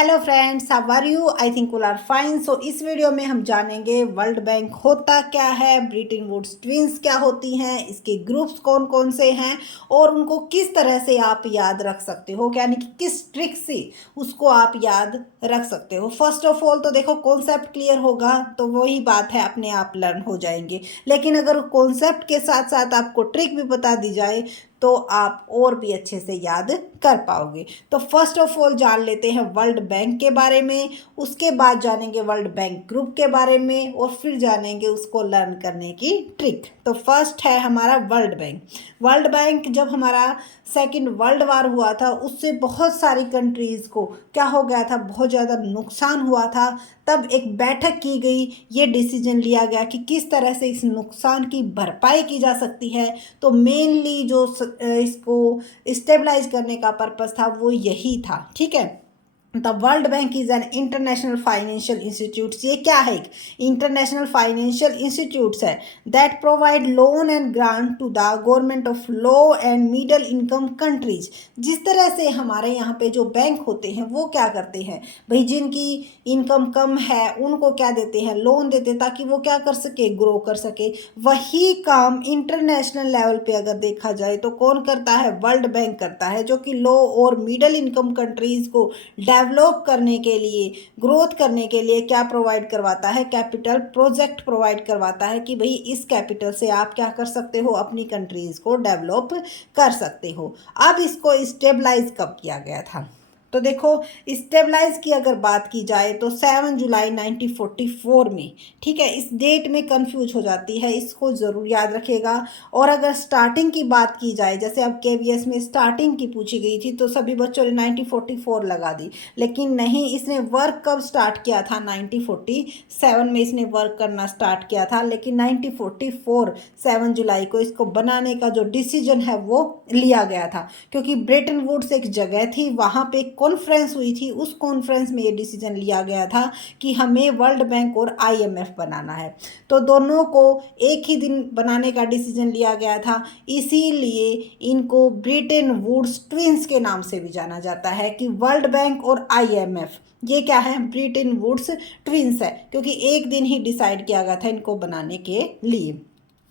Hello friends, how are you? I think all are fine. So इस video में हम जानेंगे वर्ल्ड बैंक होता क्या है, ब्रेटन वुड्स ट्विंस क्या होती हैं, इसके ग्रुप्स कौन कौन से हैं और उनको किस तरह से आप याद रख सकते हो, यानी कि किस ट्रिक से उसको आप याद रख सकते हो। फर्स्ट ऑफ ऑल तो देखो, कॉन्सेप्ट क्लियर होगा तो वही बात है, अपने आप लर्न हो जाएंगे। लेकिन अगर कॉन्सेप्ट के साथ साथ आपको ट्रिक भी बता दी जाए तो आप और भी अच्छे से याद कर पाओगे। तो फर्स्ट ऑफ ऑल जान लेते हैं वर्ल्ड बैंक के बारे में, उसके बाद जानेंगे वर्ल्ड बैंक ग्रुप के बारे में और फिर जानेंगे उसको लर्न करने की ट्रिक। तो फर्स्ट है हमारा वर्ल्ड बैंक। वर्ल्ड बैंक जब हमारा सेकेंड वर्ल्ड वार हुआ था, उससे बहुत सारी कंट्रीज़ को क्या हो गया था, बहुत ज़्यादा नुकसान हुआ था। तब एक बैठक की गई, ये डिसीजन लिया गया कि किस तरह से इस नुकसान की भरपाई की जा सकती है। तो मेनली जो इसको स्टेबलाइज करने का पर्पस था वो यही था। ठीक है, the world bank is an international financial institute. ये क्या है? इंटरनेशनल फाइनेंशियल इंस्टीट्यूट्स है that provide loan and grant to the government of low and middle income countries. जिस तरह से हमारे यहाँ पे जो बैंक होते हैं वो क्या करते हैं भाई, जिनकी इनकम कम है उनको क्या देते हैं, लोन देते हैं ताकि वो क्या कर सके, ग्रो कर सके। वही काम इंटरनेशनल लेवल पे अगर देखा जाए तो कौन करता है, वर्ल्ड बैंक करता है, जो कि लो और मिडल इनकम कंट्रीज को डेवलप करने के लिए, ग्रोथ करने के लिए क्या प्रोवाइड करवाता है, कैपिटल प्रोजेक्ट प्रोवाइड करवाता है कि भाई इस कैपिटल से आप क्या कर सकते हो, अपनी कंट्रीज को डेवलप कर सकते हो। अब इसको स्टेबलाइज कब किया गया था? तो देखो, स्टेबलाइज की अगर बात की जाए तो 7 जुलाई 1944 में। ठीक है, इस डेट में कंफ्यूज हो जाती है, इसको ज़रूर याद रखेगा। और अगर स्टार्टिंग की बात की जाए, जैसे अब केवीएस में स्टार्टिंग की पूछी गई थी तो सभी बच्चों ने 1944 लगा दी, लेकिन नहीं, इसने वर्क कब स्टार्ट किया था, 1947 में इसने वर्क करना स्टार्ट किया था। लेकिन 1944 7 जुलाई को इसको बनाने का जो डिसीजन है वो लिया गया था, क्योंकि ब्रेटन वुड्स एक जगह थी, वहाँ पे कॉन्फ्रेंस हुई थी। उस कॉन्फ्रेंस में ये डिसीजन लिया गया था कि हमें वर्ल्ड बैंक और आईएमएफ बनाना है। तो दोनों को एक ही दिन बनाने का डिसीजन लिया गया था, इसीलिए इनको ब्रेटन वुड्स ट्विंस के नाम से भी जाना जाता है कि वर्ल्ड बैंक और आईएमएफ ये क्या है, ब्रेटन वुड्स ट्विंस है, क्योंकि एक दिन ही डिसाइड किया गया था इनको बनाने के लिए।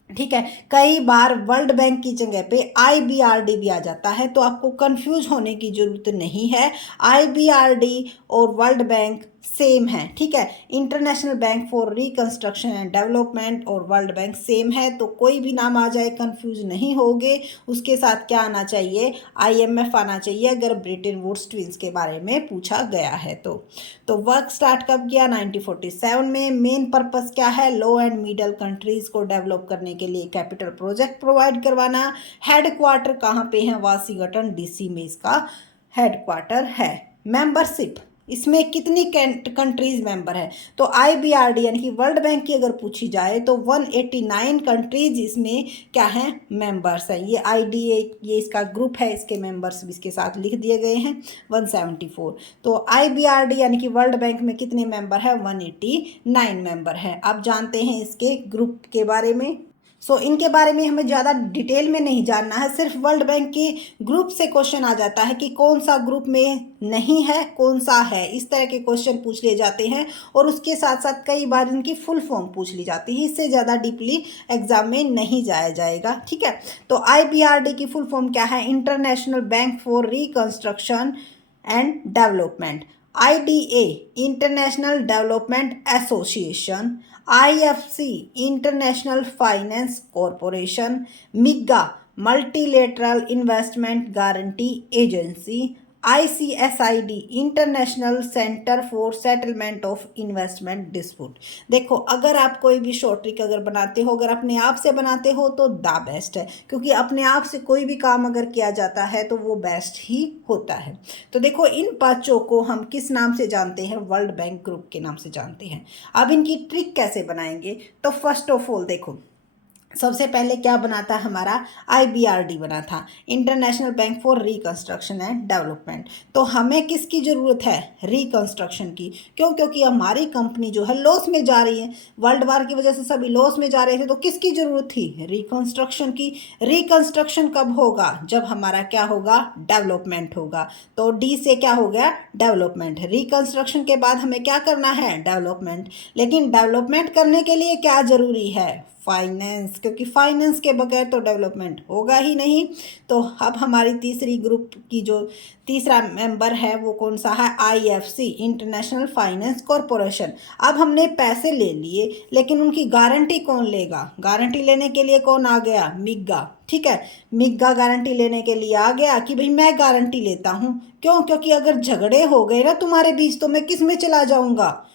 ठीक है, कई बार वर्ल्ड बैंक की जगह पे आईबीआरडी भी आ जाता है, तो आपको कंफ्यूज होने की जरूरत नहीं है। आईबीआरडी और वर्ल्ड बैंक सेम है। ठीक है, international bank for reconstruction and development और वर्ल्ड बैंक सेम है, तो कोई भी नाम आ जाए कंफ्यूज नहीं होगे। उसके साथ क्या आना चाहिए, आईएमएफ आना चाहिए अगर ब्रेटन वुड्स ट्विंस के बारे में पूछा गया है तो वर्क स्टार्ट कब किया, 1947 में। मेन पर्पस क्या है, लो एंड मिडल कंट्रीज को डेवलप करने के लिए कैपिटल प्रोजेक्ट प्रोवाइड करवाना। हेडक्वार्टर कहाँ पे है, वाशिंगटन डीसी में इसका हेडक्वार्टर है। मेंबरशिप, इसमें कितनी कंट्रीज मेंबर है, तो आईबीआरडी यानी कि वर्ल्ड बैंक की अगर पूछी जाए तो 189 कंट्रीज इसमें क्या है, मेंबर्स हैं। ये आईडीए ये इसका ग्रुप है, इसके मेंबर्स भी इसके साथ लिख दिए गए हैं, 174। तो आईबीआरडी यानी कि वर्ल्ड बैंक में कितने मेंबर है, 189 मेंबर है। अब जानते हैं इसके ग्रुप के बारे में। इनके बारे में हमें ज़्यादा डिटेल में नहीं जानना है, सिर्फ वर्ल्ड बैंक के ग्रुप से क्वेश्चन आ जाता है कि कौन सा ग्रुप में नहीं है, कौन सा है, इस तरह के क्वेश्चन पूछ लिए जाते हैं। और उसके साथ साथ कई बार इनकी फुल फॉर्म पूछ ली जाती है, इससे ज़्यादा डीपली एग्जाम में नहीं जाया जाएगा। ठीक है, तो आईबीआरडी की फुल फॉर्म क्या है, international bank for reconstruction and development. IDA international development association. IFC international finance corporation. MIGA multilateral investment guarantee agency. ICSID international centre for settlement of investment dispute. देखो, अगर आप कोई भी शॉर्ट ट्रिक अगर बनाते हो, अगर अपने आप से बनाते हो तो द बेस्ट है, क्योंकि अपने आप से कोई भी काम अगर किया जाता है तो वो बेस्ट ही होता है। तो देखो, इन पांचों को हम किस नाम से जानते हैं, वर्ल्ड बैंक ग्रुप के नाम से जानते हैं। अब इनकी ट्रिक कैसे बनाएंगे, तो फर्स्ट ऑफ ऑल देखो, सबसे पहले क्या बना था हमारा, IBRD बना था, international bank for reconstruction and development. तो हमें किसकी ज़रूरत है, रिकंस्ट्रक्शन की। क्यों, क्योंकि हमारी कंपनी जो है लॉस में जा रही है, वर्ल्ड वार की वजह से सभी लॉस में जा रहे थे, तो किसकी ज़रूरत थी, रिकंस्ट्रक्शन की। रिकंस्ट्रक्शन कब होगा, जब हमारा क्या होगा, डेवलपमेंट होगा। तो डी से क्या हो गया, डेवलपमेंट। रिकंस्ट्रक्शन के बाद हमें क्या करना है, डेवलपमेंट। लेकिन डेवलपमेंट करने के लिए क्या ज़रूरी है, फाइनेंस, क्योंकि फाइनेंस के बगैर तो डेवलपमेंट होगा ही नहीं। तो अब हमारी तीसरी ग्रुप की जो तीसरा मेंबर है वो कौन सा है, IFC, इंटरनेशनल फाइनेंस कॉरपोरेशन। अब हमने पैसे ले लिए, लेकिन उनकी गारंटी कौन लेगा, गारंटी लेने के लिए कौन आ गया, मिग्गा। ठीक है, मिग्गा गारंटी लेने के लिए आ गया कि भाई मैं गारंटी लेता हूँ। क्यों, क्योंकि अगर झगड़े हो गए ना तुम्हारे बीच, तो मैं किस में चला जाऊंगा,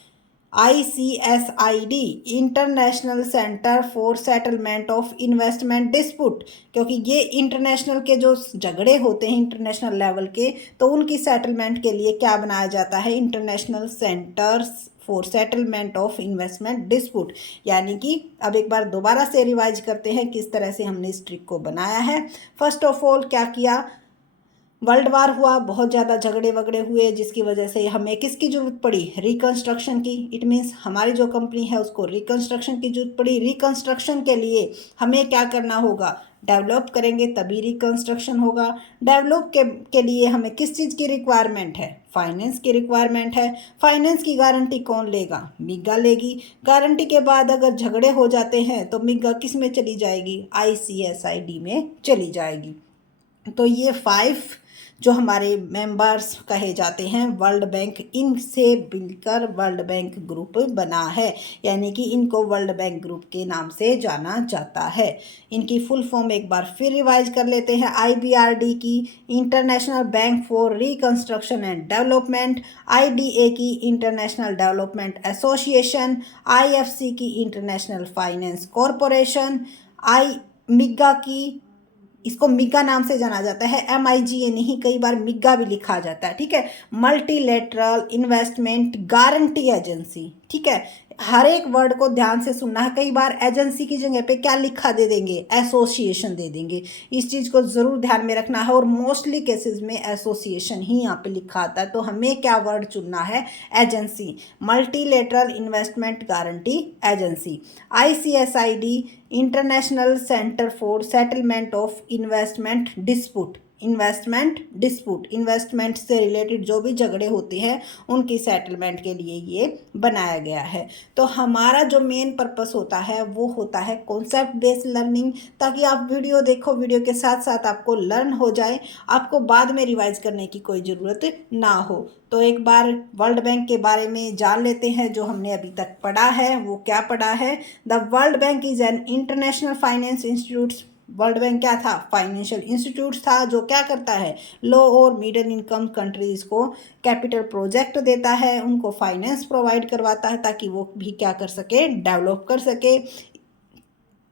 ICSID, international centre for settlement of investment dispute. क्योंकि ये इंटरनेशनल के जो झगड़े होते हैं इंटरनेशनल लेवल के, तो उनकी सेटलमेंट के लिए क्या बनाया जाता है, international centres for settlement of investment dispute. यानी कि अब एक बार दोबारा से रिवाइज करते हैं किस तरह से हमने इस ट्रिक को बनाया है। फर्स्ट ऑफ ऑल क्या किया, वर्ल्ड वार हुआ, बहुत ज़्यादा झगड़े वगड़े हुए, जिसकी वजह से हमें किसकी ज़रूरत पड़ी, रिकंस्ट्रक्शन की। इट मीन्स हमारी जो कंपनी है उसको रिकंस्ट्रक्शन की ज़रूरत पड़ी। रिकंस्ट्रक्शन के लिए हमें क्या करना होगा, डेवलप करेंगे तभी रिकंस्ट्रक्शन होगा। डेवलप के लिए हमें किस चीज़ की रिक्वायरमेंट है, फाइनेंस की रिक्वायरमेंट है। फाइनेंस की गारंटी कौन लेगा, मिग्गा लेगी। गारंटी के बाद अगर झगड़े हो जाते हैं तो मिग्गा किस में चली जाएगी, ICSID में चली जाएगी। तो ये 5 जो हमारे मेंबर्स कहे जाते हैं वर्ल्ड बैंक, इनसे मिलकर वर्ल्ड बैंक ग्रुप बना है। यानी कि इनको वर्ल्ड बैंक ग्रुप के नाम से जाना जाता है। इनकी फुल फॉर्म एक बार फिर रिवाइज कर लेते हैं, IBRD की international bank for reconstruction and development, IDA की इंटरनेशनल डेवलपमेंट एसोसिएशन, IFC की इंटरनेशनल फाइनेंस कॉरपोरेशन, आई मिग्गा की, इसको मिग्गा नाम से जाना जाता है, MIGA नहीं, कई बार मिग्गा भी लिखा जाता है। ठीक है, मल्टीलेटरल इन्वेस्टमेंट गारंटी एजेंसी। ठीक है, हर एक वर्ड को ध्यान से सुनना है। कई बार एजेंसी की जगह पे क्या लिखा दे देंगे, एसोसिएशन दे देंगे। इस चीज़ को ज़रूर ध्यान में रखना है, और मोस्टली केसेस में एसोसिएशन ही यहाँ पे लिखा आता है। तो हमें क्या वर्ड चुनना है, agency, multilateral investment guarantee agency. ICSID, international centre for settlement of investment dispute, investment से रिलेटेड जो भी झगड़े होते हैं उनकी सेटलमेंट के लिए ये बनाया गया है। तो हमारा जो मेन पर्पस होता है वो होता है कॉन्सेप्ट बेस्ड लर्निंग, ताकि आप वीडियो देखो, वीडियो के साथ साथ आपको लर्न हो जाए, आपको बाद में रिवाइज करने की कोई ज़रूरत ना हो। तो एक बार वर्ल्ड बैंक के बारे में जान लेते हैं, जो हमने अभी तक पढ़ा है वो क्या पढ़ा है। The world bank is an international finance institute. World bank क्या था, फाइनेंशियल इंस्टीट्यूट था, जो क्या करता है, लो और मिडिल इनकम कंट्रीज को कैपिटल प्रोजेक्ट देता है, उनको फाइनेंस प्रोवाइड करवाता है, ताकि वो भी क्या कर सके, डेवलप कर सके।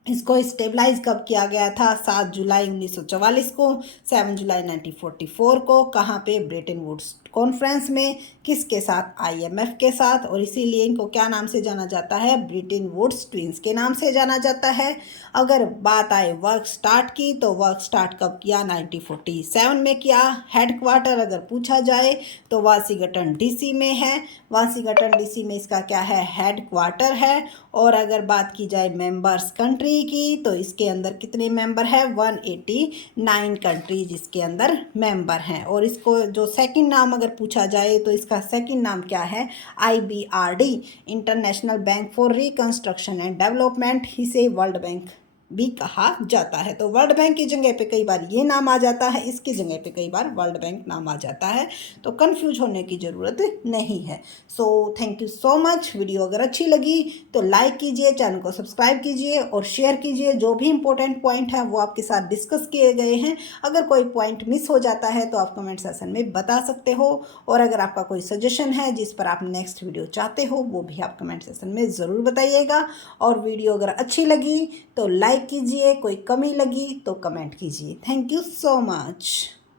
इसको स्टेबलाइज कब किया गया था, 7 जुलाई 1944 को, 7 जुलाई 1944 को, कहाँ पे, ब्रेटन वुड्स कॉन्फ्रेंस में, किसके साथ, IMF के साथ। और इसीलिए इनको क्या नाम से जाना जाता है, ब्रेटन वुड्स ट्विंस के नाम से जाना जाता है। अगर बात आए वर्क स्टार्ट की, तो वर्क स्टार्ट कब किया, 1947 में किया। हेडक्वार्टर अगर पूछा जाए तो वाशिंगटन DC में है, वाशिंगटन DC में इसका क्या है, हेडक्वार्टर है। और अगर बात की जाए मेंबर्स कंट्री की, तो इसके अंदर कितने मेंबर है, 189 कंट्रीज इसके अंदर मेंबर हैं। और इसको जो सेकंड नाम अगर पूछा जाए तो इसका सेकंड नाम क्या है, IBRD, international bank for reconstruction and development, इसे वर्ल्ड बैंक भी कहा जाता है। तो वर्ल्ड बैंक की जगह पे कई बार ये नाम आ जाता है, इसकी जगह पे कई बार वर्ल्ड बैंक नाम आ जाता है। तो कंफ्यूज होने की ज़रूरत नहीं है। So thank you so much. Video अगर अच्छी लगी तो लाइक कीजिए, चैनल को सब्सक्राइब कीजिए और शेयर कीजिए। जो भी इंपॉर्टेंट पॉइंट है वो आपके साथ डिस्कस किए गए हैं। अगर कोई पॉइंट मिस हो जाता है तो आप कमेंट सेक्शन में बता सकते हो। और अगर आपका कोई सजेशन है जिस पर आप नेक्स्ट वीडियो चाहते हो, वो भी आप कमेंट सेक्शन में ज़रूर बताइएगा। और वीडियो अगर अच्छी लगी तो लाइक कीजिए, कोई कमी लगी तो कमेंट कीजिए। Thank you so much.